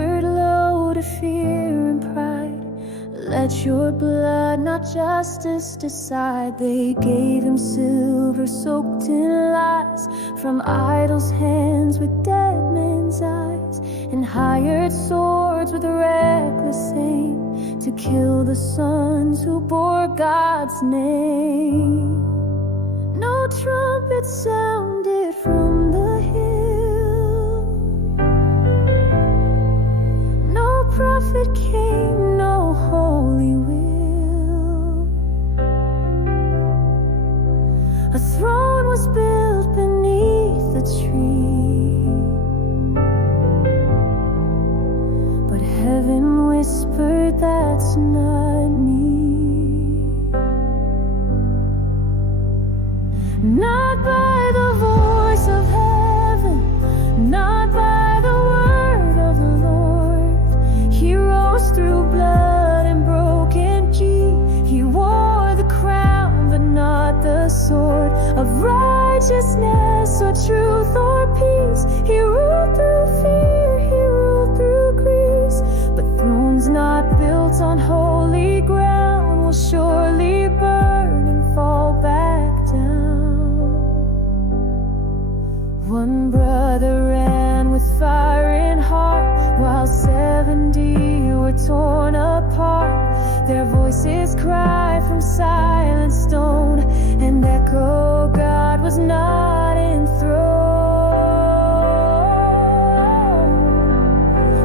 whispered low to fear and pride, let your blood, not justice, decide. They gave him silver soaked in lies, from idols' hands with dead men's eyes, and hired swords with reckless aim to kill the sons who bore God's name. No trumpet sounded from the hill, no prophet came, no holy will. A throne was built beneath the tree, but heaven whispered, that's not me. Not by the voice of heaven, not by the word of the Lord. He rose through blood and broken key. He wore the crown but not the sword of righteousness or truth or peace. He ruled through fear, he ruled through grace. But thrones not built on holy ground will surely burn and fall back down. One brother ran with fire in heart, while 70 were torn apart. Their voices cried from silent stone, and echo, God was not enthroned.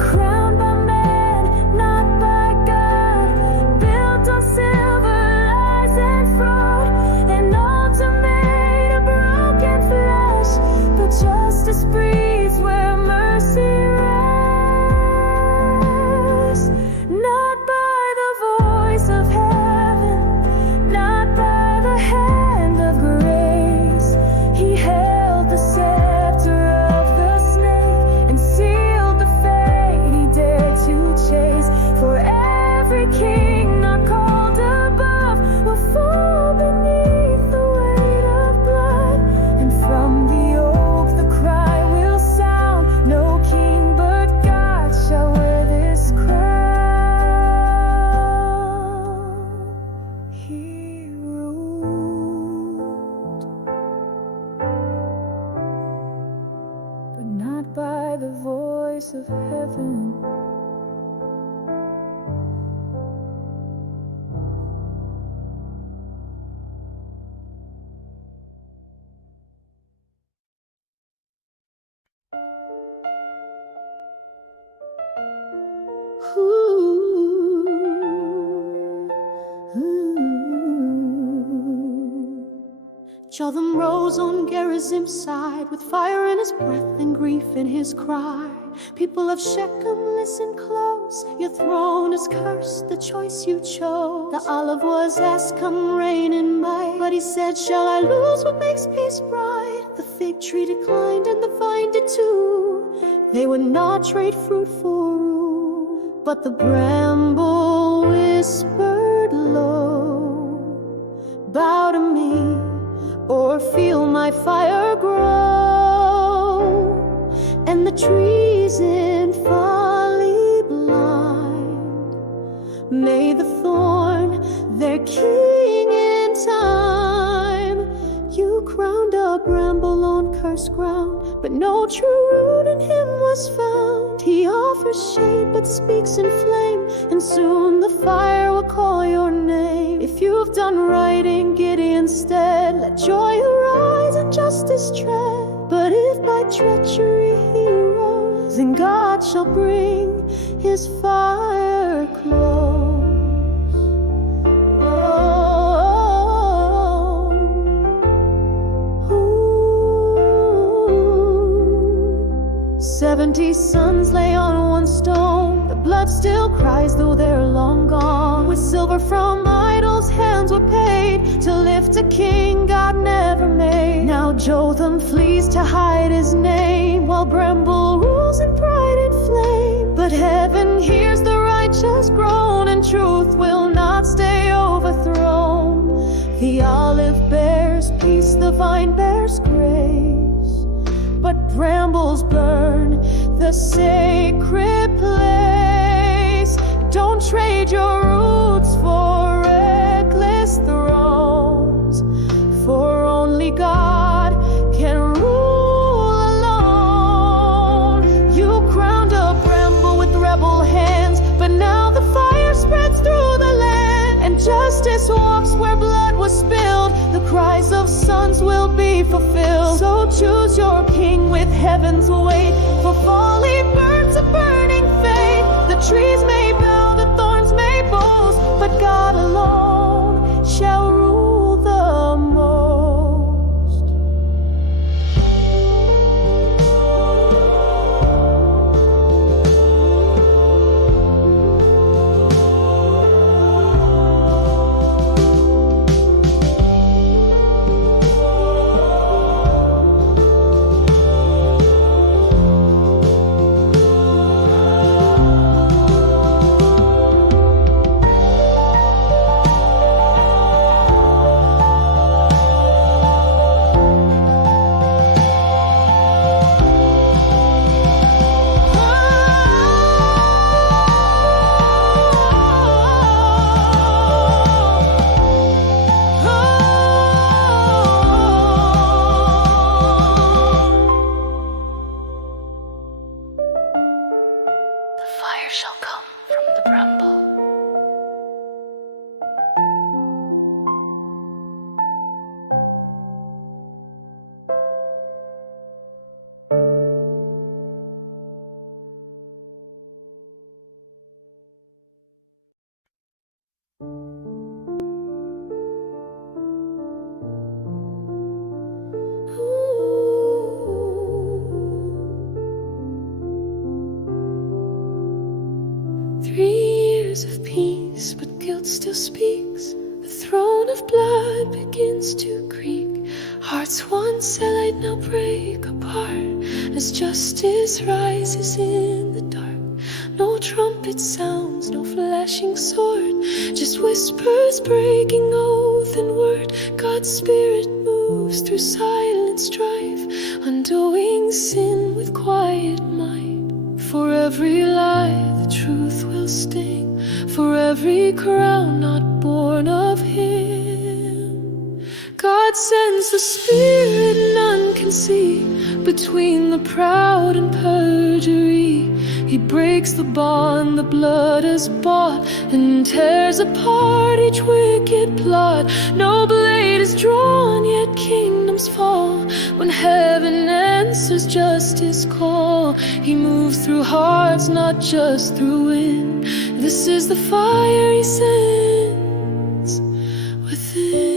Crowned by man, not by God, built on silver, lies and fraud, an ultimate, a broken flesh. But justice breathes where mercy rests. Not by the voice of heaven, not by the hand of grace. He held the scepter of the snake and sealed the fate he dared to chase. For every king not called above will fall beneath the weight of blood, and from the oak the cry will sound, no king but God shall wear this crown. He ruled, but not by the voice of heaven. Jotham rose on Gerizim's side, with fire in his breath and grief in his cry. People of Shechem, listen close. Your throne is cursed, the choice you chose. The olive was asked, come reign in might, but he said, shall I lose what makes peace right? The fig tree declined and the vine did too. They would not trade fruit for rule, but the bramble whispered low, bow to me or feel my fire grow. And the trees in folly blind made the thorn their king in time. You crowned a bramble on cursed ground, but no true root in him was found. He offers shade but speaks in flame, and soon the fire will call your name. If you've done right in Gideon's stead, let joy arise and justice tread. But if by treachery he rose, then God shall bring his fire close. 70 sons lay on one stone. The blood still cries though they're long gone. With silver from idols hands were paid to lift a king God never made. Now Jotham flees to hide his name, while bramble rules in pride and flame. But heaven hears the righteous groan, and truth will not stay overthrown. The olive bears peace, the vine bears grace, but brambles burn the sacred place. ones will be fulfilled. So choose your king with heaven's weight. For folly burns a burning faith. The trees may bow, the thorns may boast, but God alone shall rule the most. Shall come from the bramble. Of peace, but guilt still speaks. The throne of blood begins to creak. Hearts once allied now break apart as justice rises in the dark. No trumpet sounds, no flashing sword, just whispers breaking oath and word. God's spirit moves through silent strife, undoing sin with quiet might. For every lie the truth will sting, for every crown not born of Him. God sends the Spirit none can see, between the proud and perjury. He breaks the bond the blood has bought, and tears apart each wicked plot. No blade is drawn, yet kingdoms fall, when heaven answers justice call. He moves through hearts, not just through wind. This is the fire He sends within.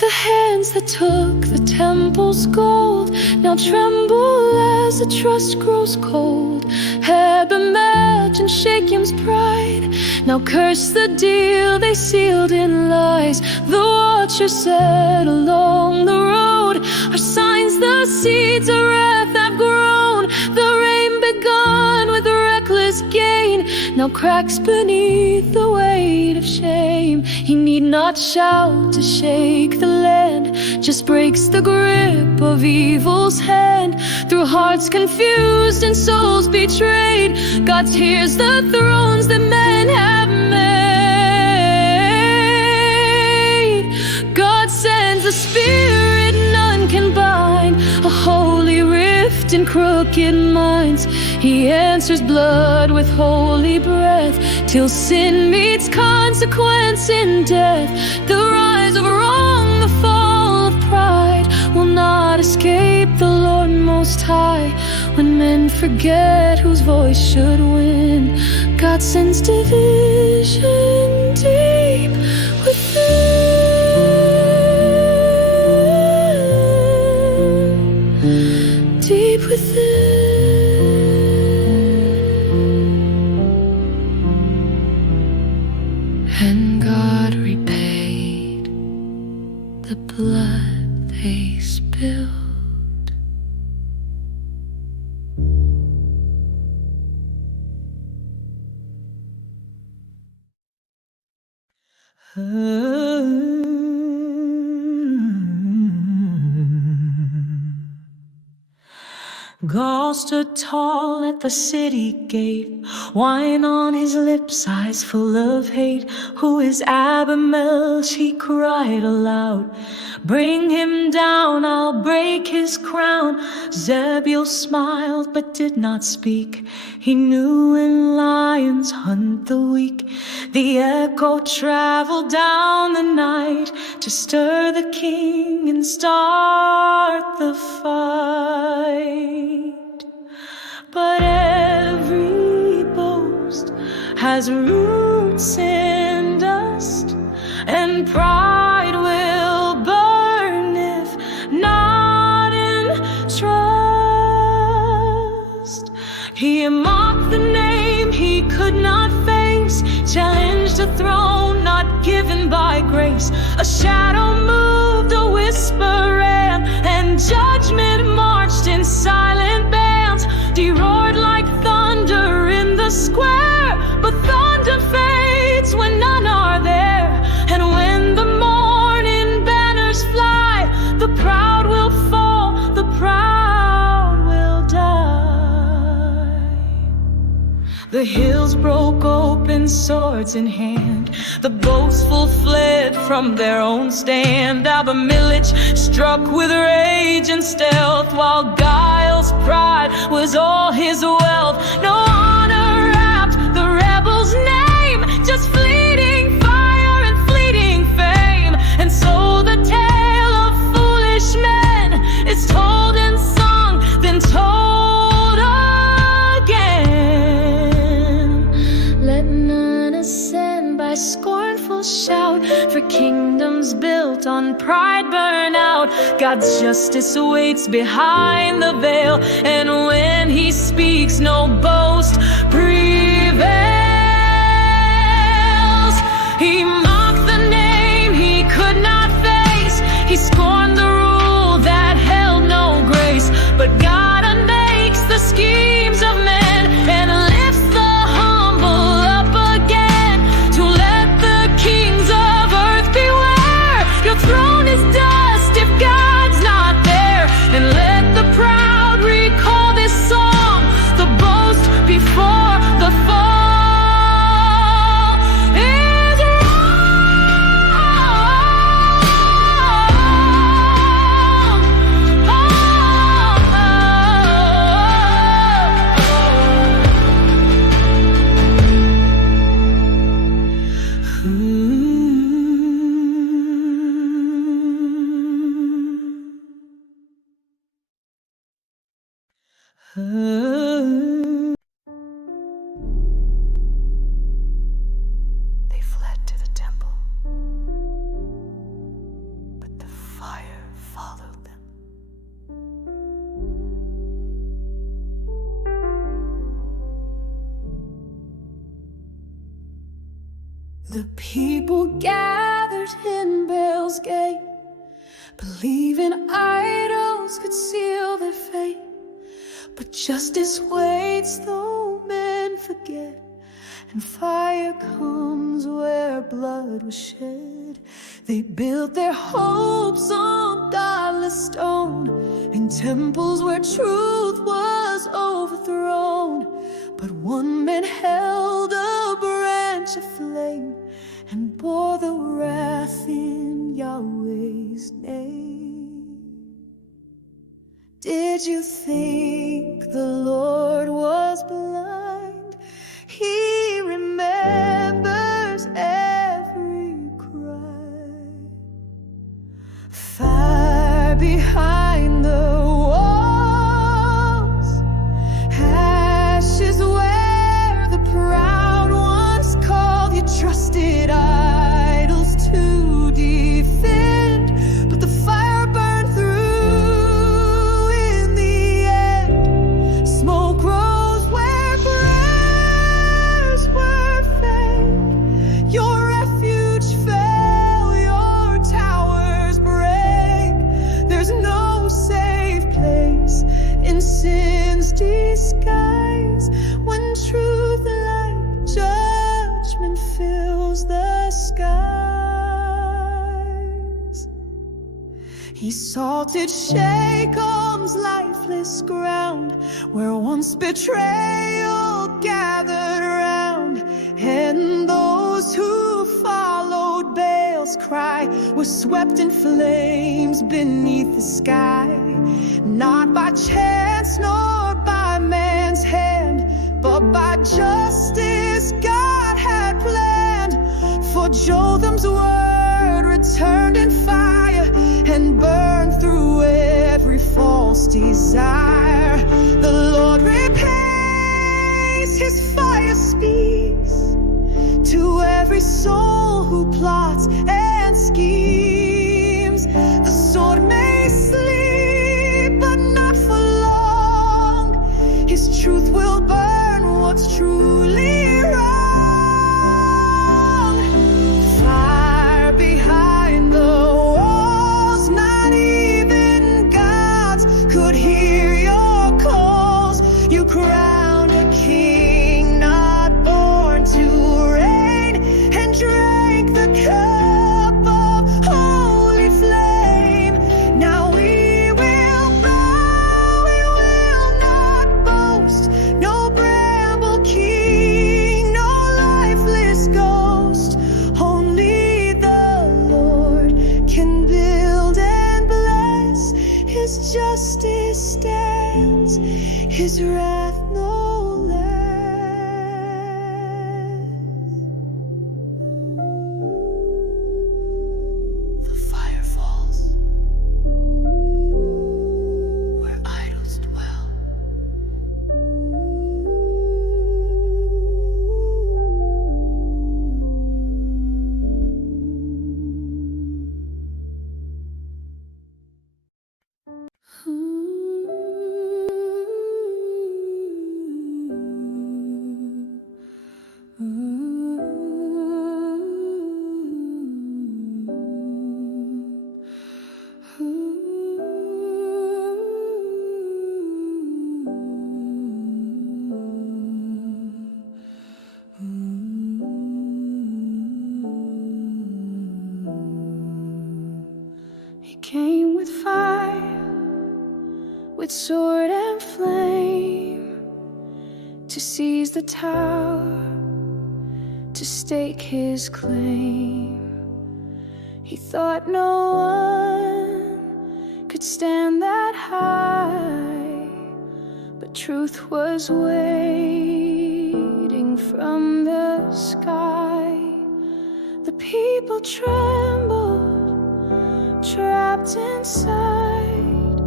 The hands that took the temple's gold now tremble as the trust grows cold. Abimelech and Shechem's pride now curse the deal they sealed in lies. The watchers said along the road are signs the seeds of wrath have grown. The rain begun with reckless gain now cracks beneath the weight of shame. He need not shout to shake the land, just breaks the grip of evil's hand. Through hearts confused and souls betrayed, God tears the thrones that men have made. God sends a spirit none can bind, a holy rift in crooked minds. He answers blood with holy breath, till sin meets consequence in death. The rise of wrong, the fall of pride, will not escape the Lord Most High. When men forget whose voice should win, God sends division deep within, deep within. And God repaid the blood they spilled. Gaul stood tall at the city gate, wine on his lips, eyes full of hate. Who is Abimelech? He cried aloud. Bring him down, I'll break his crown. Zebul smiled but did not speak. He knew when lions hunt the weak. The echo traveled down the night to stir the king and start the fight. But every boast has roots in dust, and pride will burn if not in trust. He mocked the name he could not face, challenged a throne not given by grace. A shadow moved, a whisper ran, and judgment marched in silent bands. He roared like thunder in the square, but thunder fades when none are there. And when the morning banners fly, the proud will fall, the proud will die. The hills broke open, swords in hand. The boastful fled from their own stand. Abimelech struck with rage and stealth, while guile's pride was all his wealth. No honor wrapped the rebel's name, just fleeting fire and fleeting fame. And so the tale of foolish men is told and sung, then told again. Let none ascend by scornful shout, for kingdoms built on pride burn out. God's justice waits behind the veil, and when he speaks, no boast prevails. He mocked the name he could not face. He scorned the rule that held no grace. But God unmakes the schemes of men and lifts the humble up again, to let the kings of earth beware. Your throne is dust if God's not there. And let the proud recall this song, the boast before the fall is They fled to the temple, but the fire followed them. The people gathered in Baal's gate, believing idols could seal their fate. But justice waits though men forget, and fire comes where blood was shed. They built their hopes on godless stone, in temples where truth was overthrown. But one man held a branch of flame and bore the wrath in Yahweh's name. Did you think the Lord was blind? He remembers every cry. Fire behind the walls, ashes where the proud ones called you trusted idols to defend. But the fire burned through. Smoke rose where prayers were fake. Your refuge fell, your towers break. There's no safe place in sin's disguise, when truth like judgment fills the skies. He salted Shechem's lifeless ground, where once betrayal gathered round, and those who followed Baal's cry were swept in flames beneath the sky. Not by chance nor by man's hand, but by justice God had planned. For Jotham's word returned in fire and burned through every false desire. The Lord repays, his fire speaks to every soul who plots and schemes. The sword may sleep, but not for long. His truth will burn what's truly wrong. Fire behind the walls, not even gods could hear your calls. You crowned a king not born to reign, and drank the cup of holy flame. Now we will bow, we will not boast. No bramble king, no lifeless ghost. Only the Lord can build and bless. His justice stands, his wrath no less. The fire falls where idols dwell. He came with fire, with sword and flame, to seize the tower, to stake his claim. He thought no one could stand that high, but truth was waiting from the sky. The people trembled, trapped inside.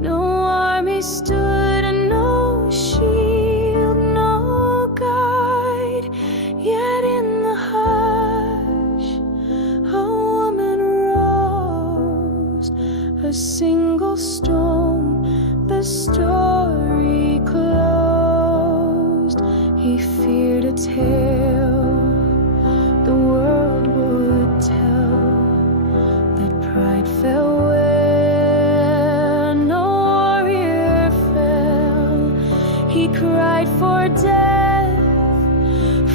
No army stood and no shield, no guide. Yet in the hush, a woman rose, a single stone, the story closed. He feared a tale the world would tell, that pride fell where no warrior fell. He cried for death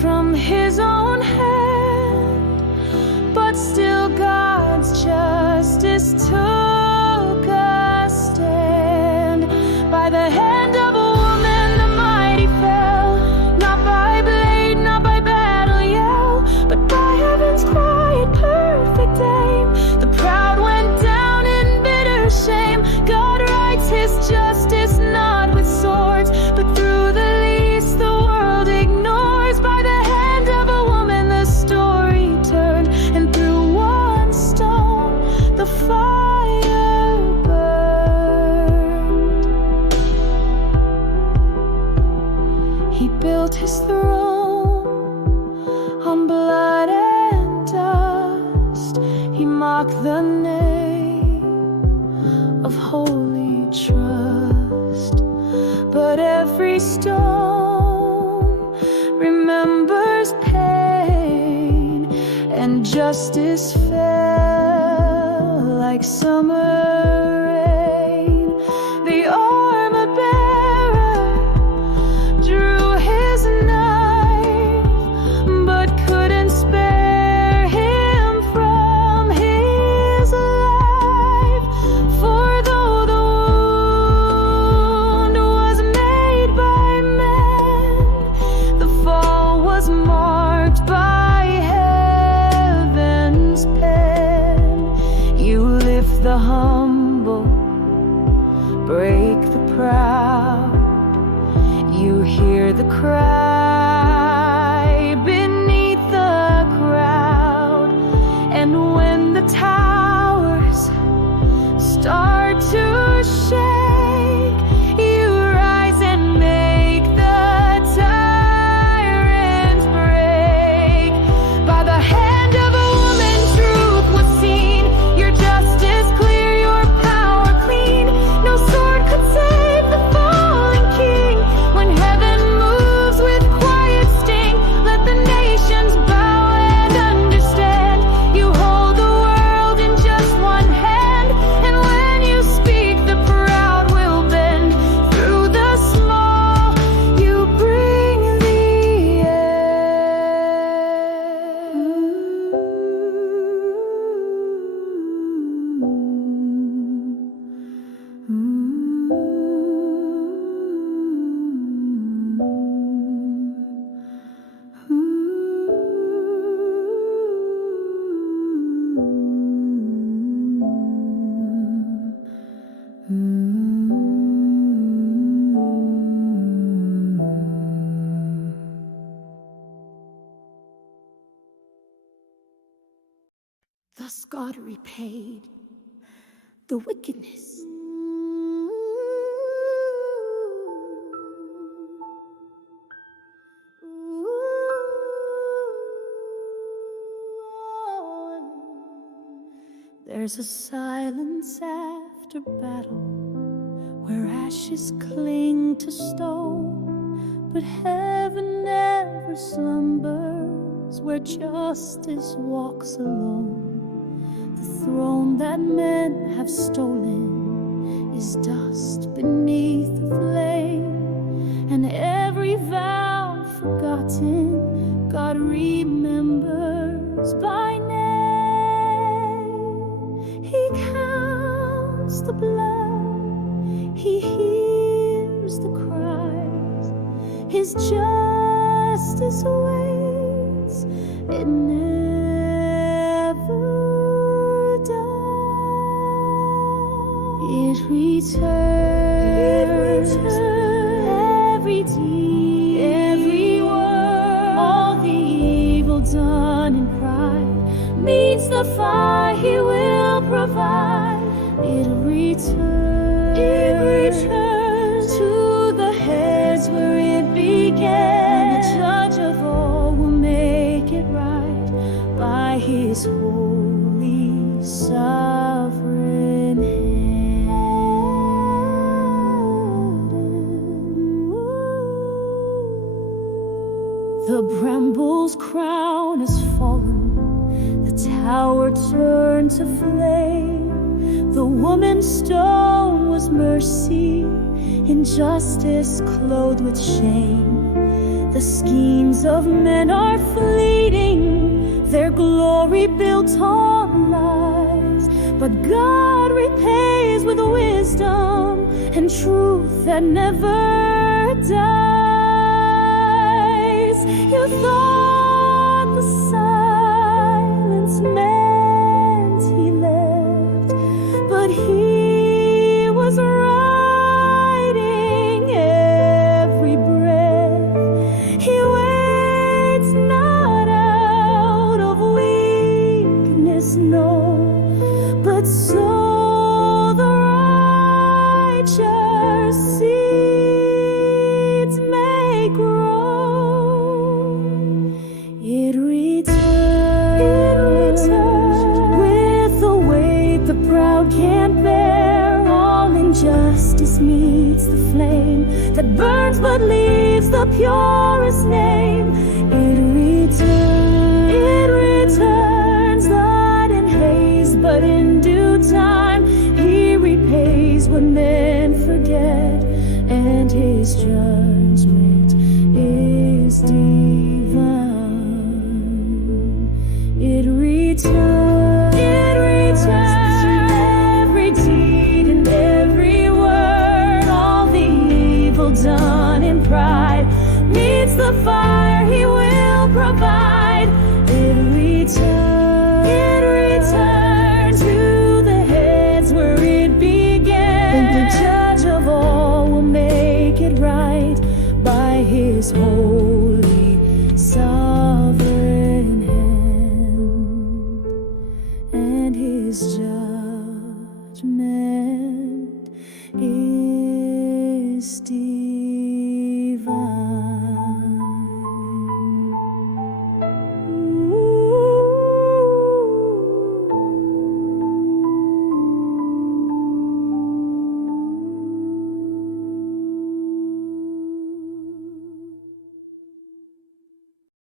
from his own hand, but still God's justice took a stand. By the hand of a woman the mighty fell, not by blade, not by battle yell, but by heaven's quiet perfect aim. The proud went down in bitter shame. God writes his justice not with swords, but through the least the world ignores. By the hand of a woman the story turned, and through one stone the fire burned. He built his throne on blood and dust. He mocked the name of holy trust. But every stone remembers pain, and justice fell like summer rain. The armor bearer drew his knife, but couldn't spare him from his life. the humble, break the proud. You hear the cry beneath the crowd. And when the towers start to shake, you rise and make the tyrant break. By the hand of a woman, truth was seen. Your justice clear, your power clean. No sword could save the fallen king. When heaven moves with quiet sting, let the nations bow and understand. You hold the world in just one hand, and when you speak, the proud will bend. Through the small, you bring the Thus God repaid the wickedness. There's a silence after battle, where ashes cling to stone, but heaven never slumbers, where justice walks alone. The throne that men have stolen is dust beneath the flame, and every vow forgotten, God remembers by name. He counts the blood, He hears the cries, His justice waits, it never dies. It returns every deed, every word, all the evil done in pride meets the fire He will provide. It returns to the heads where it began. The judge of all will make it right by His holy sovereign hand. The bramble's crown has fallen, the tower turned to flame. The woman's stone was mercy, injustice clothed with shame. The schemes of men are fleeting, their glory built on lies, but God repays with wisdom and truth that never dies. You thought the silence meant He left, but He was writing every breath. He waits not out of weakness, no, but so the righteous seeds may grow. It returns with the weight the proud can't bear. All injustice meets the flame that burns but leaves the purest name. It returns not in haste, but in due time. He repays what men forget, and His judgment is divine. It returns every deed and every word, all the evil done in pride meets the fire He will provide. It returns to the heads his holy sovereign hand, and his judgment is still.